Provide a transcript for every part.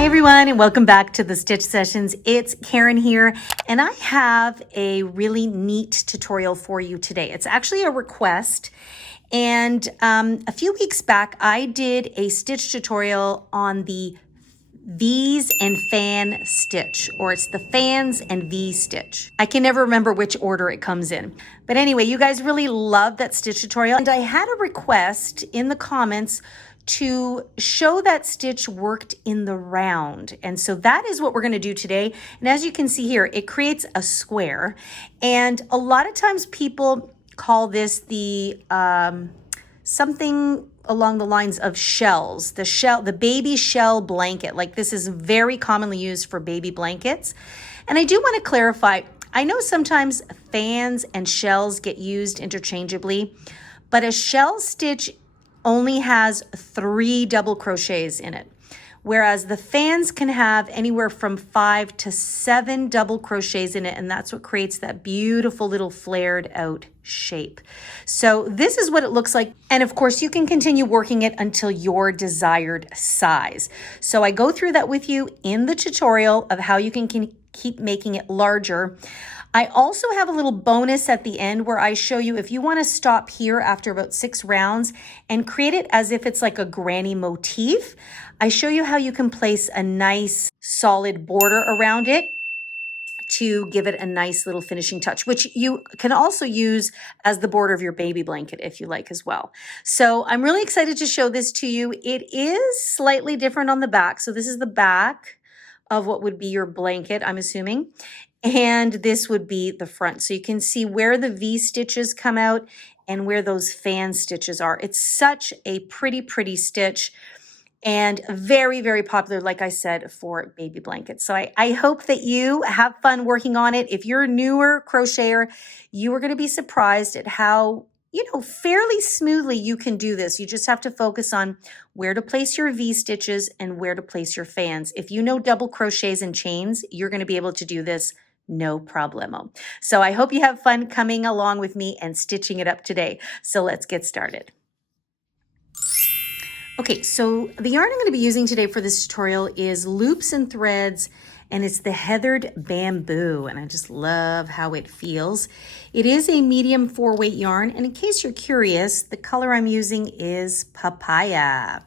Hi everyone, and welcome back to the Stitch Sessions. It's Karen here, and I have a really neat tutorial for you today. It's actually a request, and a few weeks back I did a stitch tutorial on the V's and fan stitch, or it's the fans and V stitch. I can never remember which order it comes in. But anyway, you guys really loved that stitch tutorial, and I had a request in the comments to show that stitch worked in the round. And so that is what we're going to do today. And as you can see here, it creates a square. And a lot of times people call this the something along the lines of shells, the baby shell blanket. Like this is very commonly used for baby blankets. And I do want to clarify, I know sometimes fans and shells get used interchangeably, but a shell stitch only has 3 double crochets in it, whereas the fans can have anywhere from 5 to 7 double crochets in it, and that's what creates that beautiful little flared out shape. So this is what it looks like, and of course you can continue working it until your desired size. So I go through that with you in the tutorial of how you can keep making it larger. I also have a little bonus at the end where I show you if you want to stop here after about 6 rounds and create it as if it's like a granny motif. I show you how you can place a nice solid border around it to give it a nice little finishing touch, which you can also use as the border of your baby blanket if you like as well. So I'm really excited to show this to you. It is slightly different on the back. So this is the back of what would be your blanket, I'm assuming. And this would be the front. So you can see where the V stitches come out and where those fan stitches are. It's such a pretty stitch and very, very popular, like I said, for baby blankets. So I hope that you have fun working on it. If you're a newer crocheter, you are going to be surprised at how, fairly smoothly you can do this. You just have to focus on where to place your V stitches and where to place your fans. If you know double crochets and chains, you're going to be able to do this no problemo. So I hope you have fun coming along with me and stitching it up today. So let's get started. Okay, so the yarn I'm going to be using today for this tutorial is Loops and Threads, and it's the Heathered Bamboo, and I just love how it feels. It is a medium 4-weight yarn, and in case you're curious, the color I'm using is Papaya.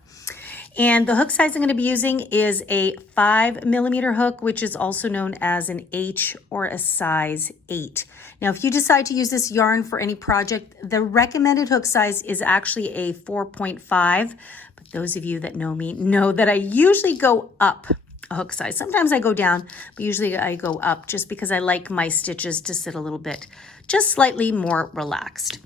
And the hook size I'm going to be using is a 5mm hook, which is also known as an H or a size 8. Now, if you decide to use this yarn for any project, the recommended hook size is actually a 4.5. But those of you that know me know that I usually go up a hook size. Sometimes I go down, but usually I go up just because I like my stitches to sit a little bit, just slightly more relaxed.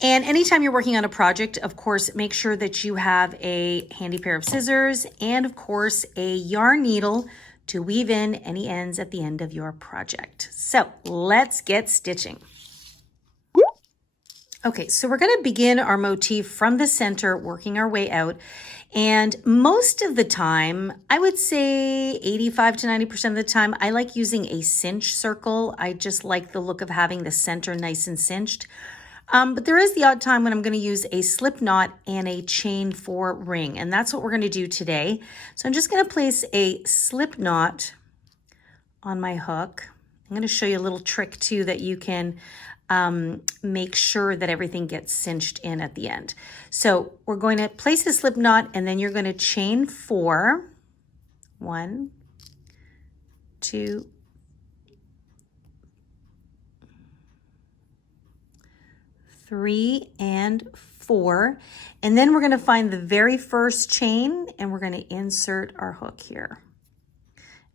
And anytime you're working on a project, of course, make sure that you have a handy pair of scissors and, of course, a yarn needle to weave in any ends at the end of your project. So let's get stitching. Okay, so we're going to begin our motif from the center, working our way out. And most of the time, I would say 85 to 90% of the time, I like using a cinch circle. I just like the look of having the center nice and cinched. But there is the odd time when I'm going to use a slip knot and a chain 4 ring, and that's what we're going to do today. So I'm just going to place a slip knot on my hook. I'm going to show you a little trick too that you can make sure that everything gets cinched in at the end. So we're going to place a slip knot, and then you're going to chain 4. 1, 2, 3, and 4, and then we're going to find the very first chain and we're going to insert our hook here.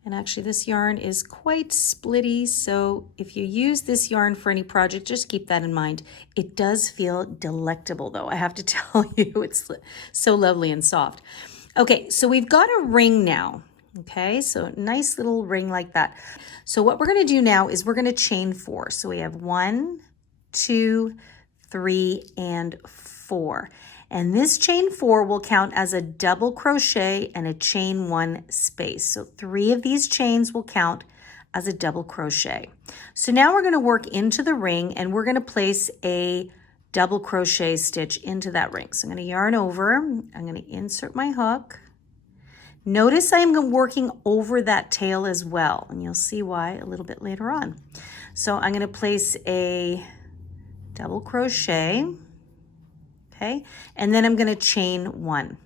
And actually this yarn is quite splitty, so if you use this yarn for any project, just keep that in mind. It does feel delectable though, I have to tell you. It's so lovely and soft. Okay, so we've got a ring now. Okay, so nice little ring like that. So what we're going to do now is we're going to chain 4. So we have 1, 2, 3, and 4. And this chain 4 will count as a double crochet and a chain 1 space. So 3 of these chains will count as a double crochet. So now we're going to work into the ring, and we're going to place a double crochet stitch into that ring. So I'm going to yarn over, I'm going to insert my hook. Notice I'm working over that tail as well, and you'll see why a little bit later on. So I'm going to place a double crochet, okay, and then I'm going to chain 1.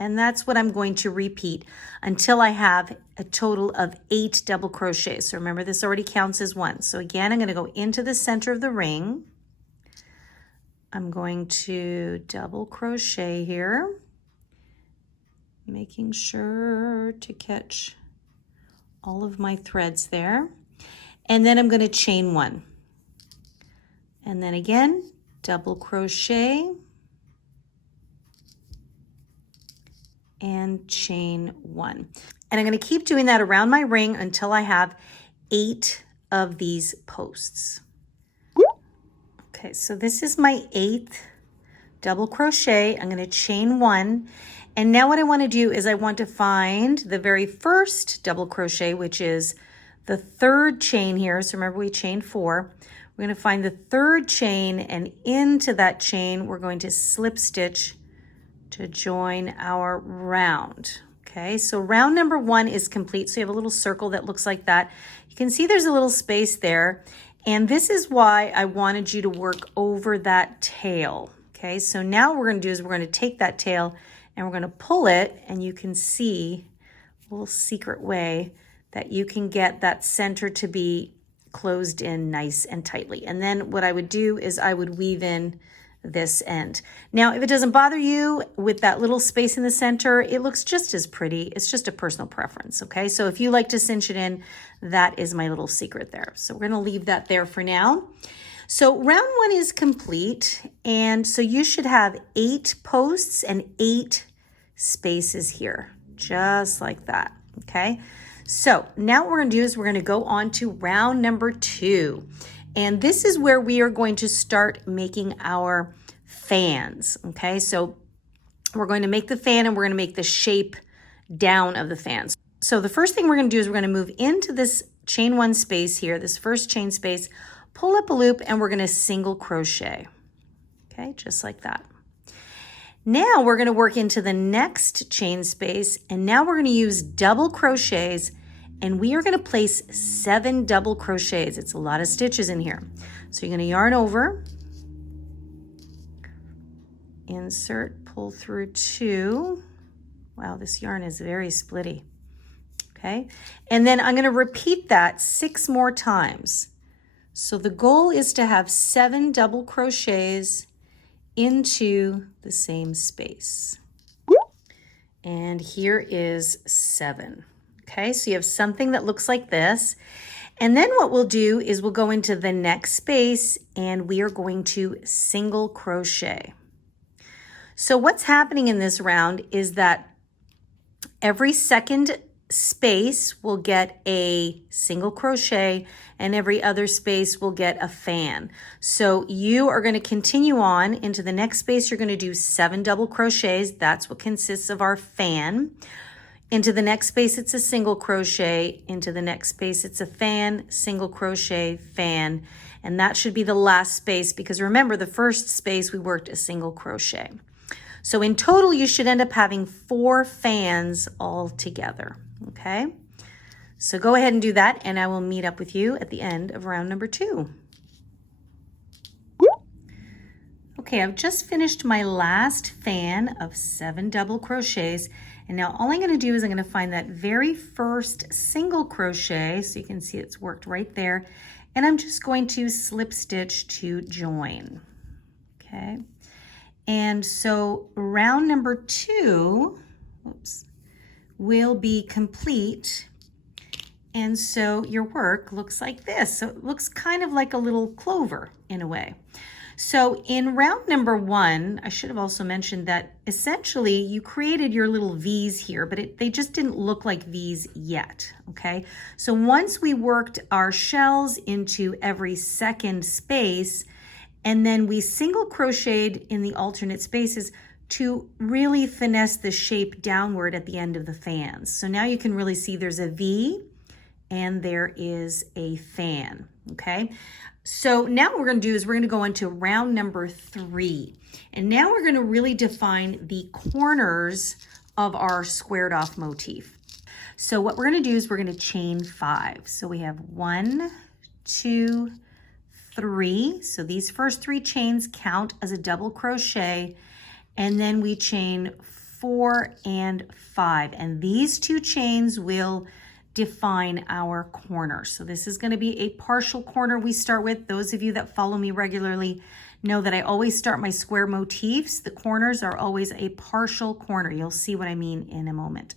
And that's what I'm going to repeat until I have a total of 8 double crochets. So remember, this already counts as 1. So again, I'm going to go into the center of the ring. I'm going to double crochet here, making sure to catch all of my threads there. And then I'm going to chain 1. And then again, double crochet and chain 1. And I'm going to keep doing that around my ring until I have 8 of these posts. Okay, so this is my 8th double crochet. I'm going to chain 1. And now what I want to do is I want to find the very first double crochet, which is the 3rd chain here. So remember, we chained 4. We're going to find the 3rd chain, and into that chain we're going to slip stitch to join our round. Okay, so round number 1 is complete. So you have a little circle that looks like that. You can see there's a little space there. And this is why I wanted you to work over that tail. Okay, so now what we're going to do is we're going to take that tail and we're going to pull it, and you can see a little secret way that you can get that center to be closed in nice and tightly. And then what I would do is I would weave in this end. Now, if it doesn't bother you with that little space in the center, it looks just as pretty. It's just a personal preference, okay? So if you like to cinch it in, that is my little secret there. So we're gonna leave that there for now. So round 1 is complete, and so you should have 8 posts and 8 spaces here, just like that, okay? So now what we're gonna do is we're gonna go on to round number 2. And this is where we are going to start making our fans, okay? So we're going to make the fan, and we're going to make the shape down of the fans. So the first thing we're going to do is we're going to move into this chain 1 space here, this first chain space, pull up a loop, and we're going to single crochet, okay? Just like that. Now we're going to work into the next chain space, and now we're going to use double crochets, and we are going to place 7 double crochets. It's a lot of stitches in here. So you're going to yarn over, insert, pull through 2. Wow, this yarn is very splitty. Okay, and then I'm going to repeat that 6 more times. So the goal is to have 7 double crochets into the same space. And here is 7. Okay, so you have something that looks like this. And then what we'll do is we'll go into the next space, and we are going to single crochet. So what's happening in this round is that every second space will get a single crochet, and every other space will get a fan. So you are going to continue on into the next space. You're going to do 7 double crochets. That's what consists of our fan. Into the next space, it's a single crochet. Into the next space, it's a fan, single crochet, fan. And that should be the last space, because remember, the first space we worked a single crochet. So in total, you should end up having 4 fans all together, okay? So go ahead and do that, and I will meet up with you at the end of round number 2. Okay, I've just finished my last fan of 7 double crochets. And now all I'm going to do is I'm going to find that very first single crochet, so you can see it's worked right there, and I'm just going to slip stitch to join. Okay, and so round number 2, will be complete, and so your work looks like this. So it looks kind of like a little clover in a way. So in round number 1, I should have also mentioned that essentially you created your little V's here, but they just didn't look like V's yet, okay? So once we worked our shells into every second space, and then we single crocheted in the alternate spaces to really finesse the shape downward at the end of the fans. So now you can really see there's a V and there is a fan, okay? So now what we're going to do is we're going to go into round number 3. And now we're going to really define the corners of our squared off motif. So what we're going to do is we're going to chain 5. So we have 1, 2, 3. So these first 3 chains count as a double crochet, and then we chain 4 and 5, and these 2 chains will define our corner. So this is going to be a partial corner we start with. Those of you that follow me regularly know that I always start my square motifs. The corners are always a partial corner. You'll see what I mean in a moment.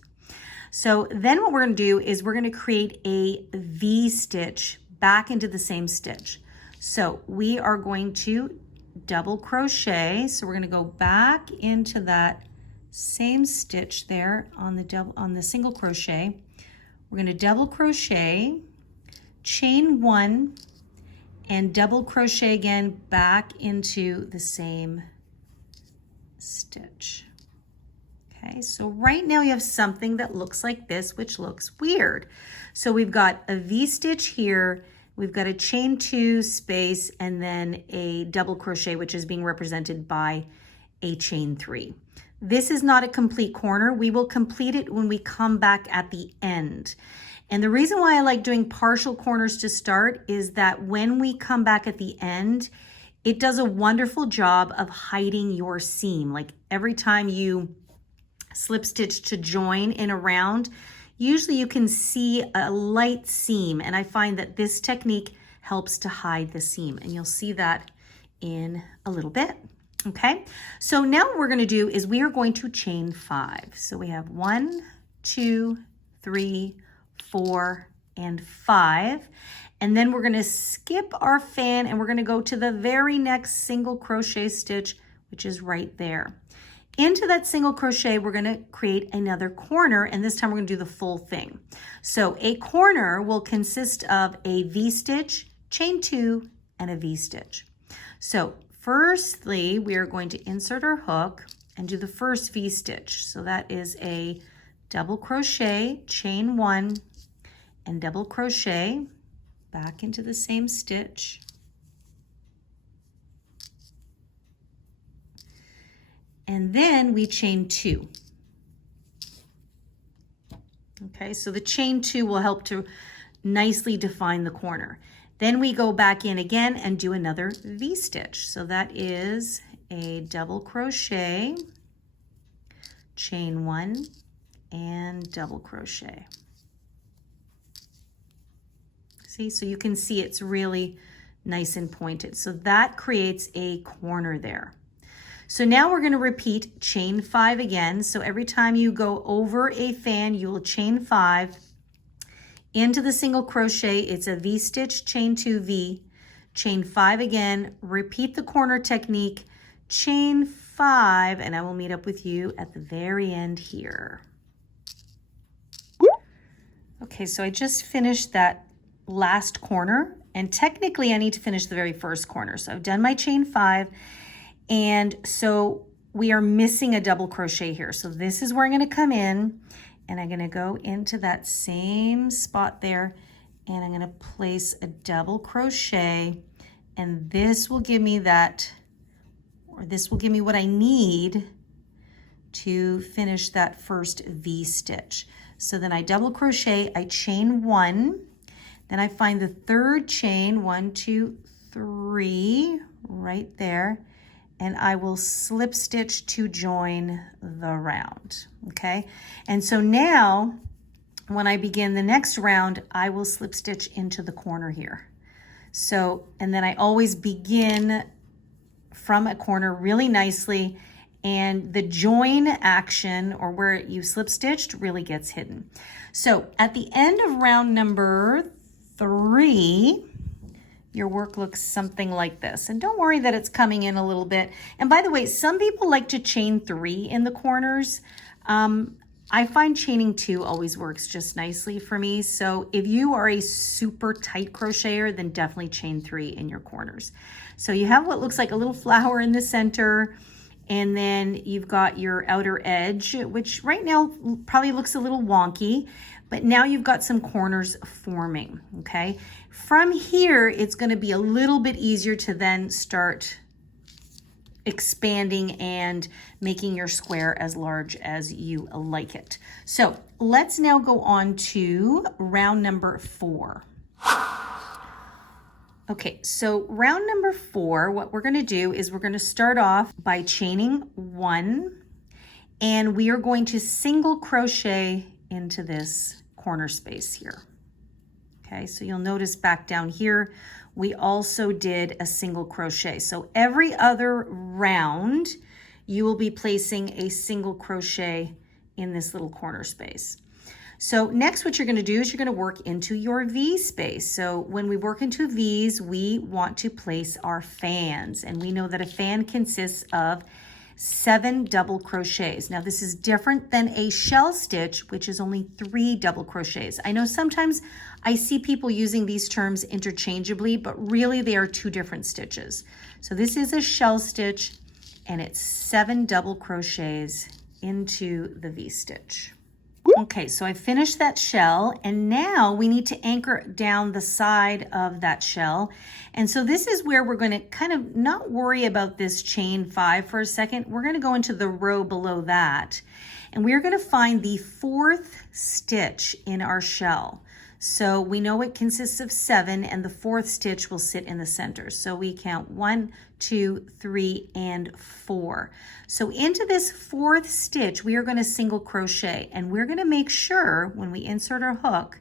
So then what we're going to do is we're going to create a V stitch back into the same stitch. So we are going to double crochet. So we're going to go back into that same stitch there on the single crochet. We're going to double crochet, chain 1, and double crochet again back into the same stitch. Okay, so right now you have something that looks like this, which looks weird. So we've got a V stitch here, we've got a chain 2 space, and then a double crochet, which is being represented by a chain 3. This is not a complete corner. We will complete it when we come back at the end. And the reason why I like doing partial corners to start is that when we come back at the end, it does a wonderful job of hiding your seam. Like every time you slip stitch to join in a round, usually you can see a light seam. And I find that this technique helps to hide the seam. And you'll see that in a little bit. Okay, so now what we're going to do is we are going to chain 5. So we have 1, 2, 3, 4, and 5. And then we're going to skip our fan and we're going to go to the very next single crochet stitch, which is right there. Into that single crochet, we're going to create another corner, and this time we're going to do the full thing. So a corner will consist of a V stitch, chain 2, and a V stitch. So firstly, we are going to insert our hook and do the first V stitch. So that is a double crochet, chain 1, and double crochet back into the same stitch. And then we chain 2. Okay, so the chain 2 will help to nicely define the corner. Then we go back in again and do another V stitch. So that is a double crochet, chain 1, and double crochet. See, so you can see it's really nice and pointed. So that creates a corner there. So now we're going to repeat chain 5 again. So every time you go over a fan, you will chain 5. Into the single crochet, it's a V stitch, chain 2, V, chain 5 again, repeat the corner technique, chain 5, and I will meet up with you at the very end here. Okay, so I just finished that last corner, and technically I need to finish the very first corner. So I've done my chain 5, and so we are missing a double crochet here. So this is where I'm going to come in. And I'm going to go into that same spot there, and I'm going to place a double crochet, and this will give me that, or this will give me what I need to finish that first V stitch. So then I double crochet, I chain 1, then I find the third chain, 1, 2, 3, right there, and I will slip stitch to join the round, okay? And so now, when I begin the next round, I will slip stitch into the corner here. So, and then I always begin from a corner really nicely, and the join action, or where you slip stitched, really gets hidden. So at the end of round number 3, your work looks something like this. And don't worry that it's coming in a little bit. And by the way, some people like to chain 3 in the corners. I find chaining 2 always works just nicely for me. So if you are a super tight crocheter, then definitely chain 3 in your corners. So you have what looks like a little flower in the center, and then you've got your outer edge, which right now probably looks a little wonky, but now you've got some corners forming, okay? From here, it's going to be a little bit easier to then start expanding and making your square as large as you like it. So let's now go on to round number 4. Okay, so round number 4, what we're going to do is we're going to start off by chaining 1, and we are going to single crochet into this corner space here. Okay, so you'll notice back down here, we also did a single crochet. So every other round, you will be placing a single crochet in this little corner space. So next, what you're going to do is you're going to work into your V space. So when we work into V's, we want to place our fans. And we know that a fan consists of 7 double crochets. Now this is different than a shell stitch, which is only 3 double crochets. I know sometimes I see people using these terms interchangeably, but really they are 2 different stitches. So this is a shell stitch, and it's 7 double crochets into the V stitch. Okay, so I finished that shell, and now we need to anchor down the side of that shell. And so this is where we're going to kind of not worry about this chain 5 for a second. We're going to go into the row below that, and we're going to find the 4th stitch in our shell. So we know it consists of 7, and the 4th stitch will sit in the center. So we count 1, 2, 3, and 4. So into this 4th stitch, we are going to single crochet, and we're going to make sure when we insert our hook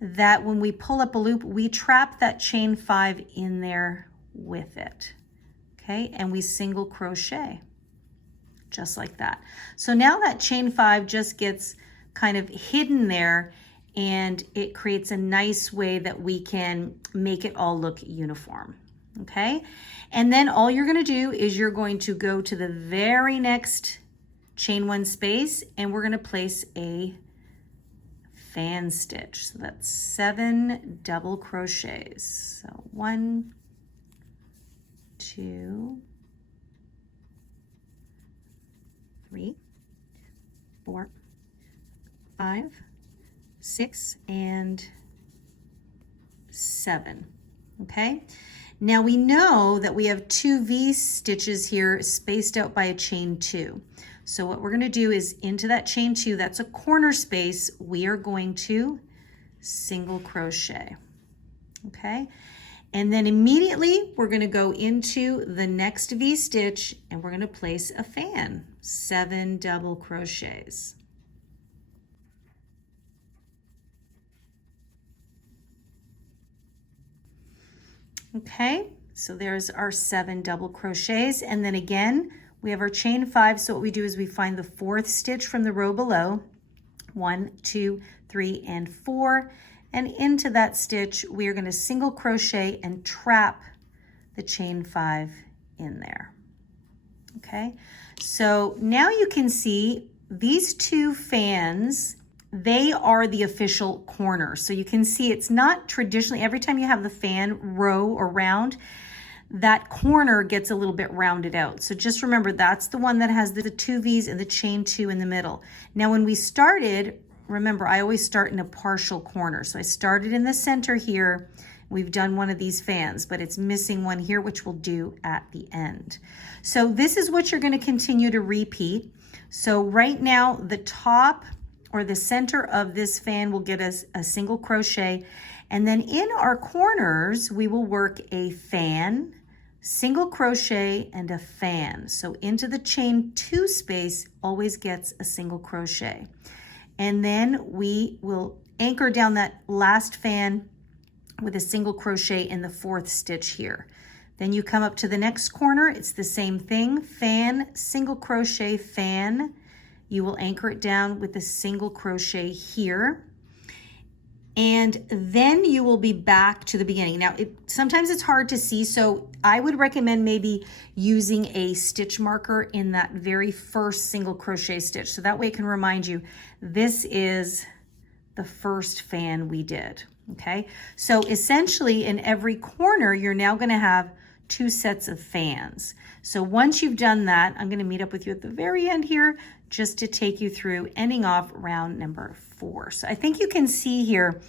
that when we pull up a loop, we trap that chain 5 in there with it. Okay, and we single crochet just like that. So now that chain 5 just gets kind of hidden there, and it creates a nice way that we can make it all look uniform. Okay, and then all you're going to do is you're going to go to the very next chain 1 space, and we're going to place a fan stitch. So that's 7 double crochets. So 1, 2, 3, 4, 5, 6, and 7. Okay, now we know that we have 2 V stitches here spaced out by a chain 2. So what we're going to do is into that chain 2, that's a corner space, we are going to single crochet. Okay, and then immediately we're going to go into the next V stitch, and we're going to place a fan, 7 double crochets. Okay, so there's our 7 double crochets, and then again we have our chain 5. So what we do is we find the 4th stitch from the row below, 1, 2, 3, and 4, and into that stitch we are going to single crochet and trap the chain 5 in there. Okay, so now you can see these 2 fans, they are the official corner. So you can see it's not traditionally, every time you have the fan row or round, that corner gets a little bit rounded out. So just remember, that's the one that has the 2 V's and the chain 2 in the middle. Now when we started, remember, I always start in a partial corner. So I started in the center here. We've done one of these fans, but it's missing one here, which we'll do at the end. So this is what you're going to continue to repeat. So right now, the top or the center of this fan will get us a single crochet, and then in our corners we will work a fan, single crochet, and a fan. So into the chain 2 space always gets a single crochet, and then we will anchor down that last fan with a single crochet in the 4th stitch here. Then you come up to the next corner, it's the same thing, fan, single crochet, fan. You will anchor it down with a single crochet here, and then you will be back to the beginning. Now, sometimes it's hard to see, so I would recommend maybe using a stitch marker in that very first single crochet stitch, so that way it can remind you this is the first fan we did. Okay, so essentially in every corner you're now going to have 2 sets of fans. So once you've done that, I'm going to meet up with you at the very end here just to take you through ending off round number 4. So I think you can see here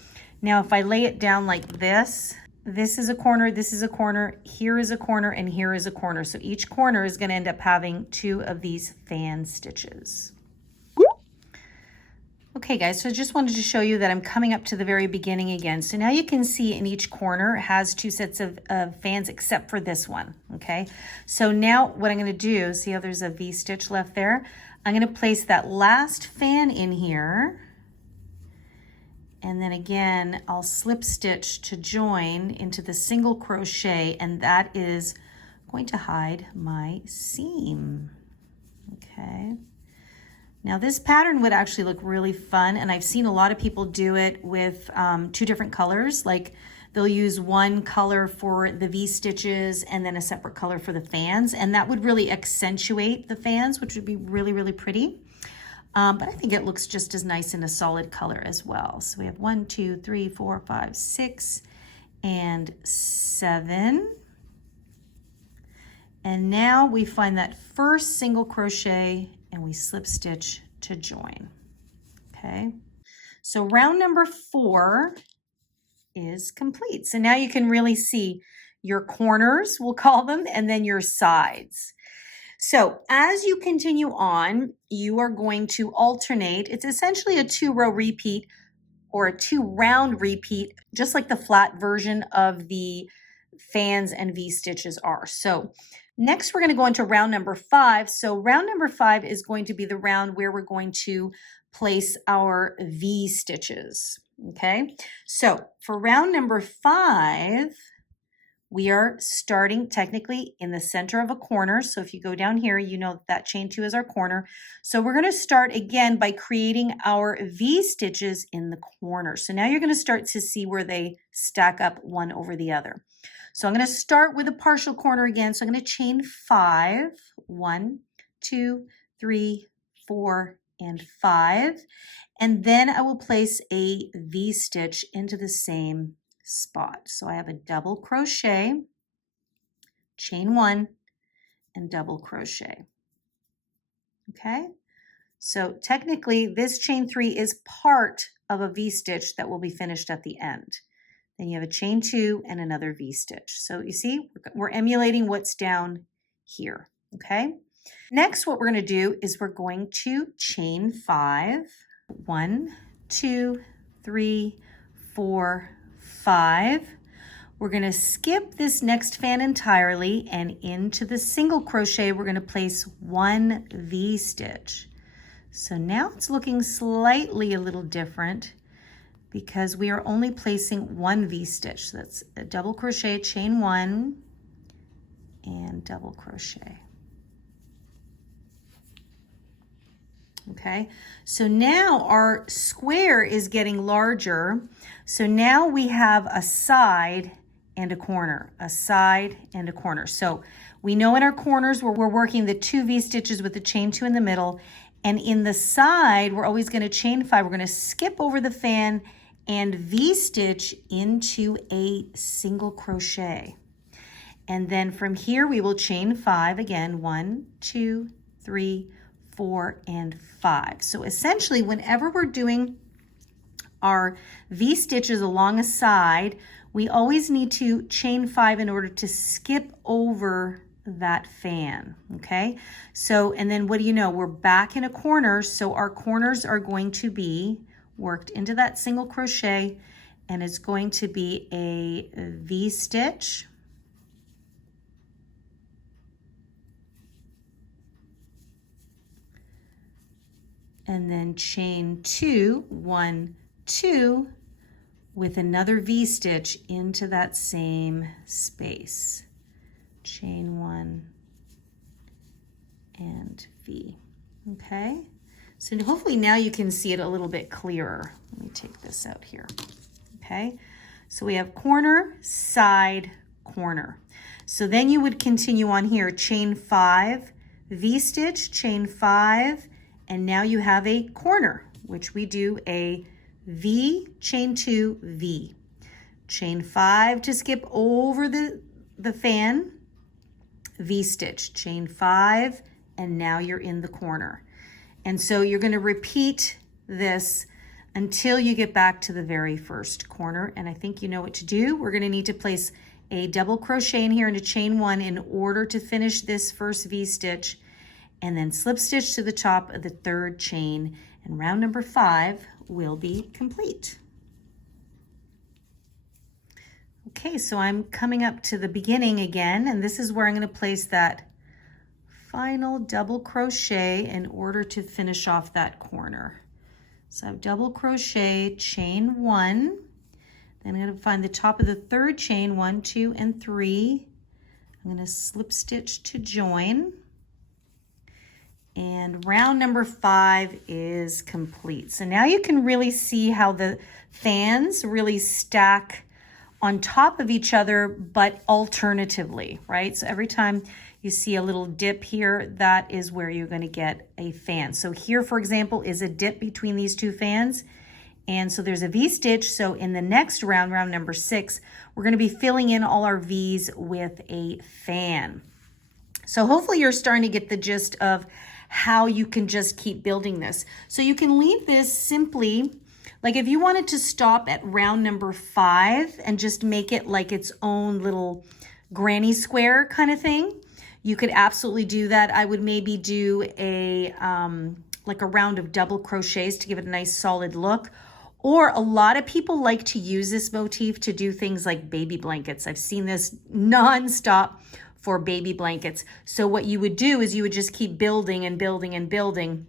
now, if I lay it down like this, this is a corner, this is a corner, here is a corner, and here is a corner. So each corner is going to end up having 2 of these fan stitches. Okay guys, so I just wanted to show you that I'm coming up to the very beginning again. So now you can see in each corner has 2 sets of fans except for this one, okay? So now what I'm going to do, see how there's a V-stitch left there? I'm going to place that last fan in here. And then again, I'll slip stitch to join into the single crochet, and that is going to hide my seam, okay? Now this pattern would actually look really fun, and I've seen a lot of people do it with 2 different colors. Like they'll use one color for the V-stitches and then a separate color for the fans, and that would really accentuate the fans, which would be really, really pretty. But I think it looks just as nice in a solid color as well. So we have 1, 2, 3, 4, 5, 6, and 7. And now we find that first single crochet and we slip stitch to join, okay? So round number 4 is complete. So now you can really see your corners, we'll call them, and then your sides. So as you continue on, you are going to alternate. It's essentially a 2-row repeat or a 2-round repeat, just like the flat version of the fans and V-stitches are. So next we're going to go into round number 5. So round number 5 is going to be the round where we're going to place our V-stitches, okay? So for round number 5, we are starting technically in the center of a corner. So if you go down here, you know that chain 2 is our corner. So we're going to start again by creating our V-stitches in the corner. So now you're going to start to see where they stack up one over the other. So I'm going to start with a partial corner again. So I'm going to chain 5, 1, 2, 3, 4, and 5. And then I will place a V-stitch into the same spot. So I have a double crochet, chain 1, and double crochet. Okay, so technically this chain 3 is part of a V-stitch that will be finished at the end. Then you have a chain 2 and another V-stitch. So you see, we're emulating what's down here. Okay, next what we're going to do is we're going to chain 5, 1, 2, 3, 4, 5. We're going to skip this next fan entirely, and into the single crochet we're going to place 1 V-stitch. So now it's looking slightly a little different because we are only placing 1 V-stitch. So that's a double crochet, chain 1, and double crochet. Okay, so now our square is getting larger. So now we have a side and a corner, a side and a corner. So we know in our corners where we're working the 2 V-stitches with the chain 2 in the middle, and in the side we're always going to chain 5. We're going to skip over the fan and V-stitch into a single crochet. And then from here we will chain 5 again, 1, 2, 3, 4, and 5. So essentially, whenever we're doing our V-stitches along a side, we always need to chain 5 in order to skip over that fan, okay? So, and then what do you know? We're back in a corner, so our corners are going to be worked into that single crochet, and it's going to be a V-stitch, and then chain 2, 1, 2, with another V-stitch into that same space. Chain 1 and V, okay? So hopefully now you can see it a little bit clearer. Let me take this out here, okay? So we have corner, side, corner. So then you would continue on here, chain 5, V-stitch, chain 5, and now you have a corner, which we do a V, chain 2, V. Chain 5 to skip over the fan, V-stitch, chain 5, and now you're in the corner. And so you're going to repeat this until you get back to the very first corner. And I think you know what to do. We're going to need to place a double crochet in here into chain 1 in order to finish this first V-stitch, and then slip stitch to the top of the 3rd chain, and round number 5 will be complete. Okay, so I'm coming up to the beginning again, and this is where I'm going to place that final double crochet in order to finish off that corner. So I have double crochet, chain 1, then I'm going to find the top of the 3rd chain, 1, 2, and 3. I'm going to slip stitch to join, and round number 5 is complete. So now you can really see how the fans really stack on top of each other, but alternatively, right? So every time you see a little dip here, that is where you're going to get a fan. So here, for example, is a dip between these two fans. And so there's a V-stitch. So in the next round, round number 6, we're going to be filling in all our V's with a fan. So hopefully you're starting to get the gist of how you can just keep building this. So you can leave this simply, like if you wanted to stop at round number 5 and just make it like its own little granny square kind of thing, you could absolutely do that. I would maybe do a like a round of double crochets to give it a nice solid look. Or a lot of people like to use this motif to do things like baby blankets. I've seen this non-stop for baby blankets. So what you would do is you would just keep building and building and building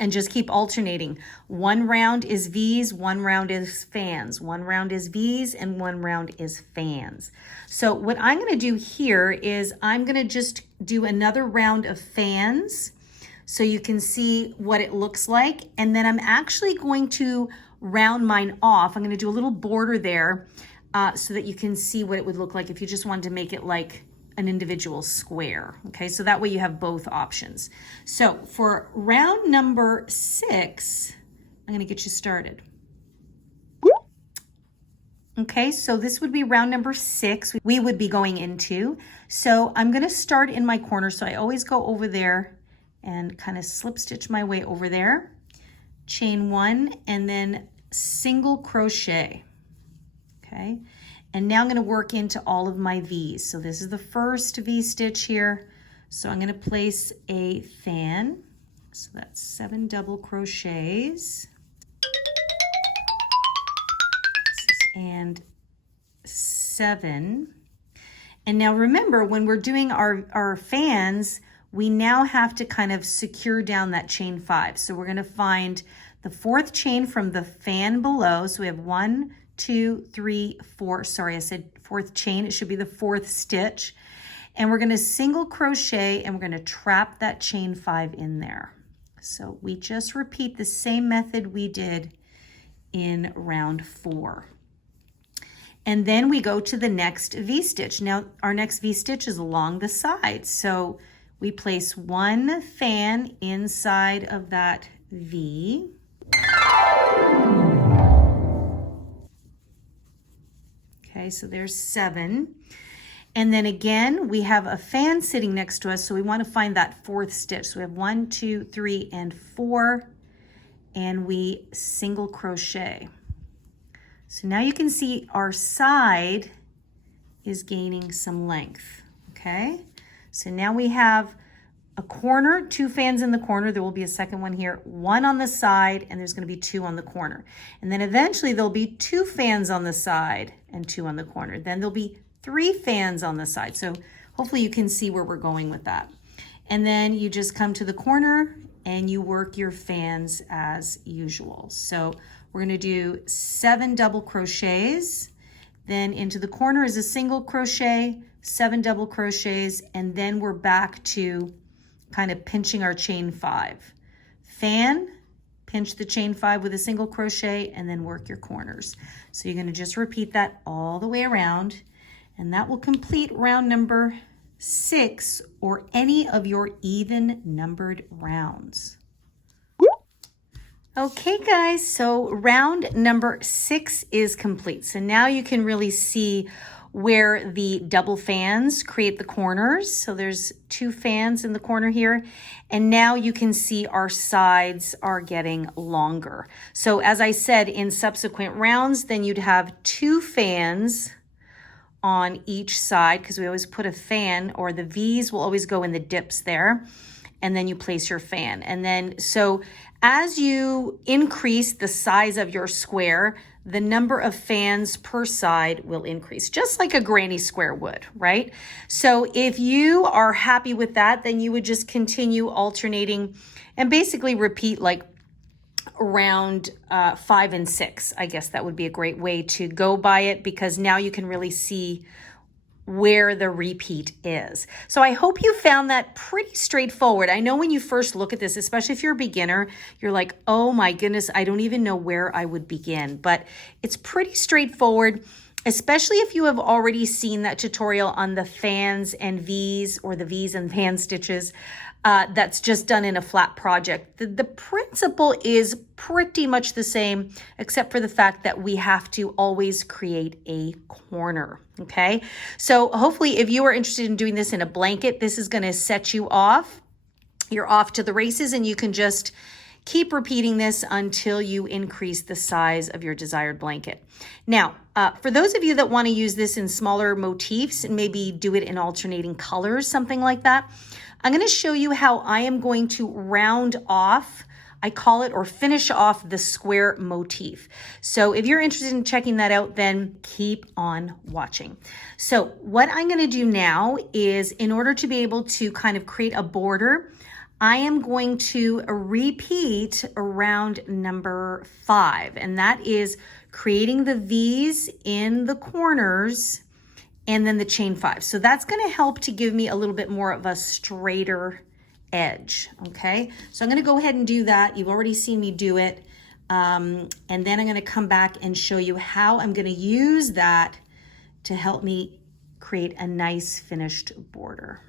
and just keep alternating. One round is V's, one round is fans. One round is V's and one round is fans. So what I'm going to do here is I'm going to just do another round of fans so you can see what it looks like. And then I'm actually going to round mine off. I'm going to do a little border there so that you can see what it would look like if you just wanted to make it like an individual square. Okay, so that way you have both options. So for round number 6, I'm going to get you started. Okay, so this would be round number 6 we would be going into. So I'm going to start in my corner. So I always go over there and kind of slip stitch my way over there, chain 1, and then single crochet. Okay. And now I'm going to work into all of my V's. So this is the first V stitch here. So I'm going to place a fan. So that's 7 double crochets. And 7. And now remember, when we're doing our fans, we now have to kind of secure down that chain 5. So we're going to find the 4th chain from the fan below. So we have 1, 2, 3, 4. Sorry, I said 4th chain. It should be the 4th stitch. And we're going to single crochet and we're going to trap that chain 5 in there. So we just repeat the same method we did in round 4. And then we go to the next V-stitch. Now our next V-stitch is along the side. So we place 1 fan inside of that V. Okay, so there's 7. And then again, we have a fan sitting next to us, so we want to find that 4th stitch. So we have 1, 2, 3, and 4, and we single crochet. So now you can see our side is gaining some length, okay? So now we have a corner, 2 fans in the corner. There will be a second one here, 1 on the side, and there's going to be 2 on the corner. And then eventually there'll be 2 fans on the side and 2 on the corner. Then there'll be 3 fans on the side. So hopefully you can see where we're going with that. And then you just come to the corner and you work your fans as usual. So we're going to do 7 double crochets. Then into the corner is a single crochet, 7 double crochets, and then we're back to kind of pinching our chain 5. Fan, pinch the chain 5 with a single crochet, and then work your corners. So you're going to just repeat that all the way around, and that will complete round number 6 or any of your even numbered rounds. Okay guys, so round number 6 is complete. So now you can really see where the double fans create the corners. So there's 2 fans in the corner here. And now you can see our sides are getting longer. So as I said, in subsequent rounds, then you'd have 2 fans on each side, because we always put a fan, or the V's will always go in the dips there. And then you place your fan. And then, so as you increase the size of your square, the number of fans per side will increase, just like a granny square would, right? So if you are happy with that, then you would just continue alternating and basically repeat like around 5 and 6. I guess that would be a great way to go by it, because now you can really see where the repeat is. So I hope you found that pretty straightforward. I know when you first look at this, especially if you're a beginner, you're like, oh my goodness, I don't even know where I would begin. But it's pretty straightforward, especially if you have already seen that tutorial on the fans and V's, or the V's and fan stitches. That's just done in a flat project. The principle is pretty much the same, except for the fact that we have to always create a corner, okay? So hopefully if you are interested in doing this in a blanket, this is gonna set you off. You're off to the races, and you can just keep repeating this until you increase the size of your desired blanket. Now, for those of you that wanna use this in smaller motifs and maybe do it in alternating colors, something like that, I'm going to show you how I am going to round off, I call it, or finish off the square motif. So if you're interested in checking that out, then keep on watching. So what I'm going to do now is, in order to be able to kind of create a border, I am going to repeat around number 5, and that is creating the V's in the corners and then the chain 5. So that's going to help to give me a little bit more of a straighter edge, okay? So I'm going to go ahead and do that. You've already seen me do it. And then I'm going to come back and show you how I'm going to use that to help me create a nice finished border.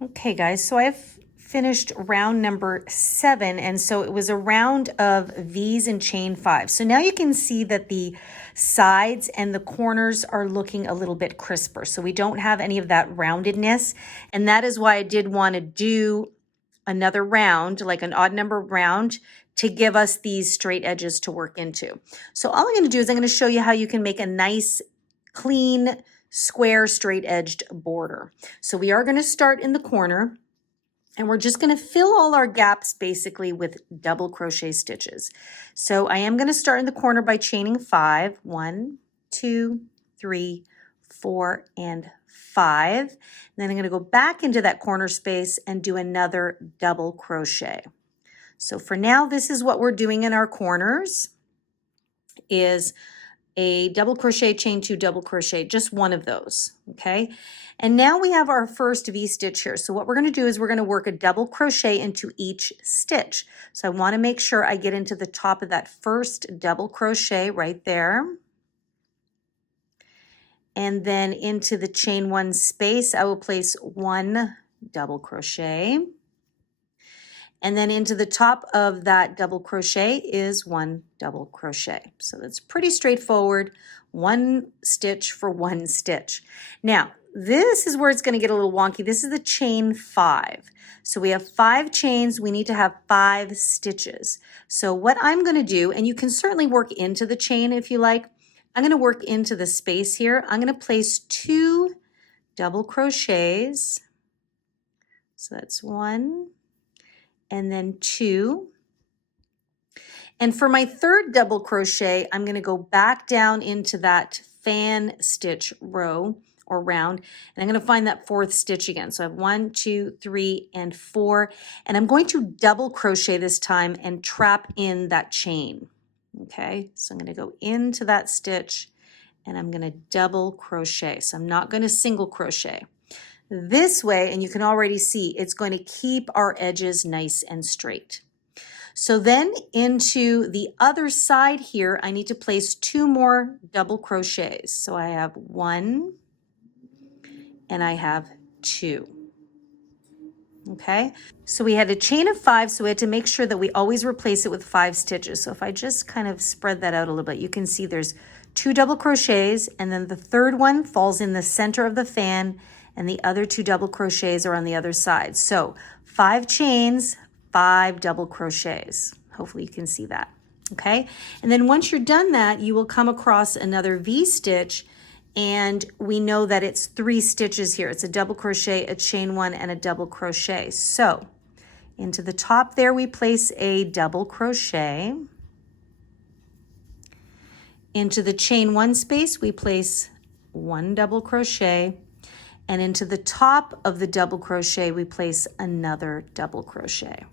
Okay, guys, so I've finished round number 7, and so it was a round of V's and chain 5. So now you can see that the sides and the corners are looking a little bit crisper. So we don't have any of that roundedness, and that is why I did want to do another round, like an odd number round, to give us these straight edges to work into. So all I'm going to do is I'm going to show you how you can make a nice, clean, square, straight-edged border. So we are going to start in the corner, and we're just going to fill all our gaps basically with double crochet stitches. So I am going to start in the corner by chaining 5. 1, 2, 3, 4, and 5. And then I'm going to go back into that corner space and do another double crochet. So for now, this is what we're doing in our corners, is a double crochet, chain 2, double crochet, just one of those, okay? And now we have our first V-stitch here. So what we're gonna do is we're gonna work a double crochet into each stitch. So I wanna make sure I get into the top of that first double crochet right there. And then into the chain 1 space, I will place 1 double crochet. And then into the top of that double crochet is 1 double crochet. So that's pretty straightforward, 1 stitch for 1 stitch. Now, this is where it's going to get a little wonky. This is the chain 5. So we have 5 chains. We need to have 5 stitches. So what I'm going to do, and you can certainly work into the chain if you like, I'm going to work into the space here. I'm going to place 2 double crochets. So that's 1. And then 2. And for my third double crochet, I'm going to go back down into that fan stitch row or round, and I'm going to find that 4th stitch again. So I have 1, 2, 3, and 4, and I'm going to double crochet this time and trap in that chain. Okay, so I'm going to go into that stitch and I'm going to double crochet. So I'm not going to single crochet. This way, and you can already see, it's going to keep our edges nice and straight. So then into the other side here, I need to place 2 more double crochets. So I have 1 and I have 2. Okay, so we had a chain of 5, so we had to make sure that we always replace it with 5 stitches. So if I just kind of spread that out a little bit, you can see there's 2 double crochets, and then the third one falls in the center of the fan, and the other 2 double crochets are on the other side. So 5 chains, 5 double crochets. Hopefully you can see that, okay? And then once you're done that, you will come across another V-stitch, and we know that it's 3 stitches here. It's a double crochet, a chain 1, and a double crochet. So into the top there, we place a double crochet. Into the chain 1 space, we place 1 double crochet. And into the top of the double crochet, we place another double crochet.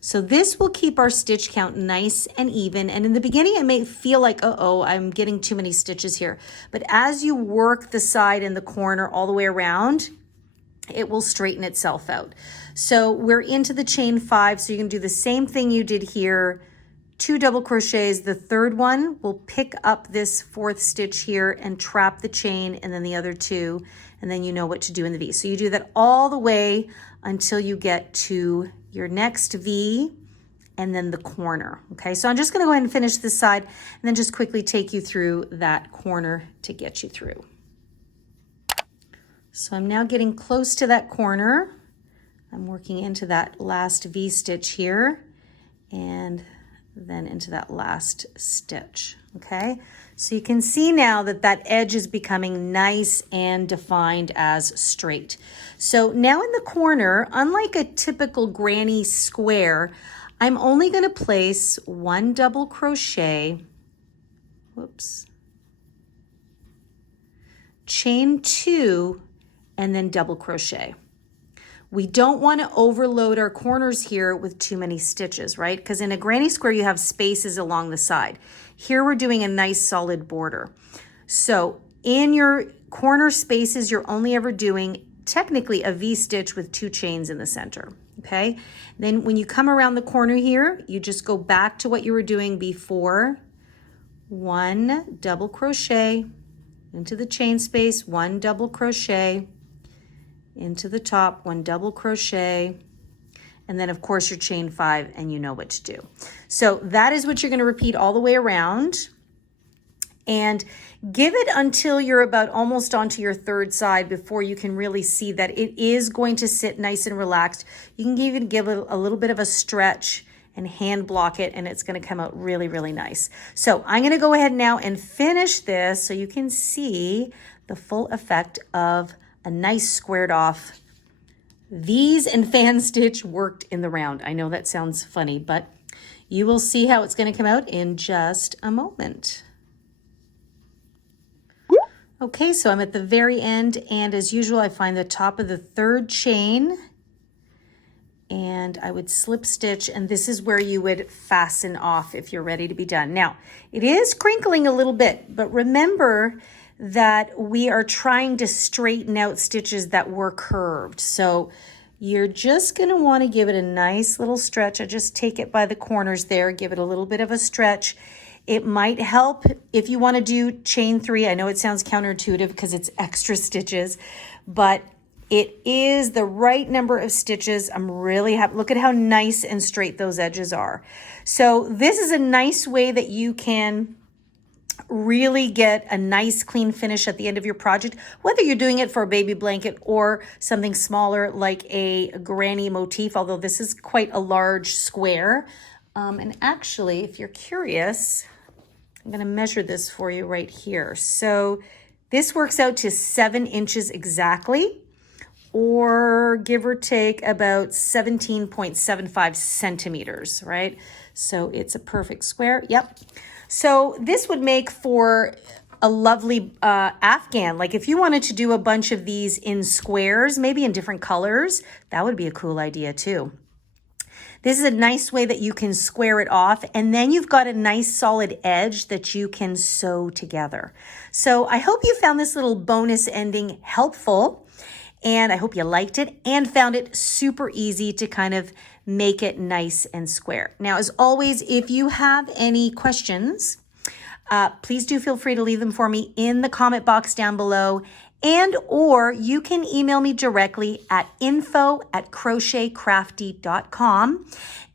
So this will keep our stitch count nice and even. And in the beginning, it may feel like, uh-oh, I'm getting too many stitches here. But as you work the side and the corner all the way around, it will straighten itself out. So we're into the chain 5, so you can do the same thing you did here. 2 double crochets. The third one will pick up this 4th stitch here and trap the chain, and then the other 2, and then you know what to do in the V. So you do that all the way until you get to your next V and then the corner. Okay, so I'm just going to go ahead and finish this side and then just quickly take you through that corner to get you through. So I'm now getting close to that corner. I'm working into that last V stitch here and then into that last stitch, okay? So you can see now that that edge is becoming nice and defined as straight. So now in the corner, unlike a typical granny square, I'm only gonna place 1 double crochet, whoops, chain 2, and then double crochet. We don't want to overload our corners here with too many stitches, right? Because in a granny square, you have spaces along the side. Here we're doing a nice solid border. So in your corner spaces, you're only ever doing technically a V-stitch with 2 chains in the center, okay? Then when you come around the corner here, you just go back to what you were doing before. 1 double crochet into the chain space, 1 double crochet, into the top, 1 double crochet, and then of course your chain 5, and you know what to do. So that is what you're going to repeat all the way around, and give it until you're about almost onto your 3rd side before you can really see that it is going to sit nice and relaxed. You can even give it a little bit of a stretch and hand block it, and it's going to come out really, really nice. So I'm going to go ahead now and finish this so you can see the full effect of a nice squared off V's and fan stitch worked in the round. I know that sounds funny, but you will see how it's going to come out in just a moment. Okay, so I'm at the very end, and as usual, I find the top of the 3rd chain, and I would slip stitch, and this is where you would fasten off if you're ready to be done. Now, it is crinkling a little bit, but remember that we are trying to straighten out stitches that were curved. So you're just going to want to give it a nice little stretch. I just take it by the corners there, give it a little bit of a stretch. It might help if you want to do chain 3. I know it sounds counterintuitive because it's extra stitches, but it is the right number of stitches. I'm really happy. Look at how nice and straight those edges are. So this is a nice way that you can really get a nice clean finish at the end of your project, whether you're doing it for a baby blanket or something smaller like a granny motif, although this is quite a large square. And actually, if you're curious, I'm going to measure this for you right here. So this works out to 7 inches exactly, or give or take about 17.75 centimeters, right? So it's a perfect square. Yep. So this would make for a lovely afghan. Like if you wanted to do a bunch of these in squares, maybe in different colors, that would be a cool idea too. This is a nice way that you can square it off, and then you've got a nice solid edge that you can sew together. So I hope you found this little bonus ending helpful, and I hope you liked it and found it super easy to kind of make it nice and square. Now, as always, if you have any questions, please do feel free to leave them for me in the comment box down below, and or you can email me directly at info@crochetcrafty.com,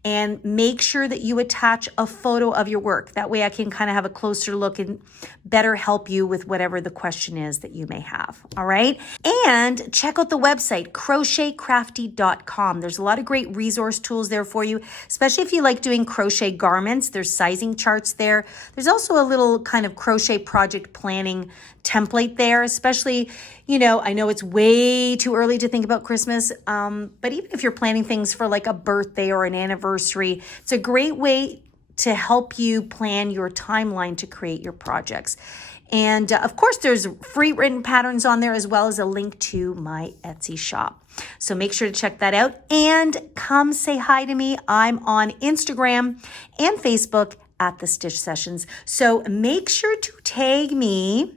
and make sure that you attach a photo of your work. That way I can kind of have a closer look and better help you with whatever the question is that you may have. All right. And check out the website, crochetcrafty.com. There's a lot of great resource tools there for you, especially if you like doing crochet garments. There's sizing charts there. There's also a little kind of crochet project planning template there, especially, you know, I know it's way too early to think about Christmas, but even if you're planning things for like a birthday or an anniversary, it's a great way to help you plan your timeline to create your projects. And of course, there's free written patterns on there as well as a link to my Etsy shop. So make sure to check that out and come say hi to me. I'm on Instagram and Facebook at The Stitch Sessions. So make sure to tag me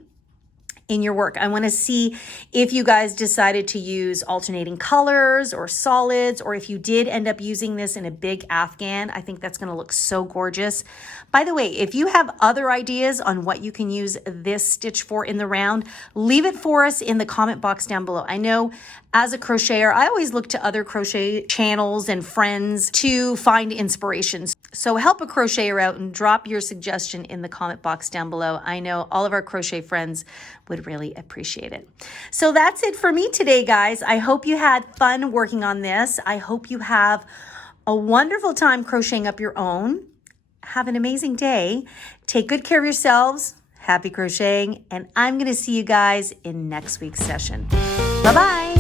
in your work. I want to see if you guys decided to use alternating colors or solids, or if you did end up using this in a big Afghan. I think that's going to look so gorgeous. By the way, if you have other ideas on what you can use this stitch for in the round, leave it for us in the comment box down below. I know as a crocheter, I always look to other crochet channels and friends to find inspirations. So help a crocheter out and drop your suggestion in the comment box down below. I know all of our crochet friends would really appreciate it. So that's it for me today, guys. I hope you had fun working on this. I hope you have a wonderful time crocheting up your own. Have an amazing day. Take good care of yourselves. Happy crocheting. And I'm going to see you guys in next week's session. Bye-bye.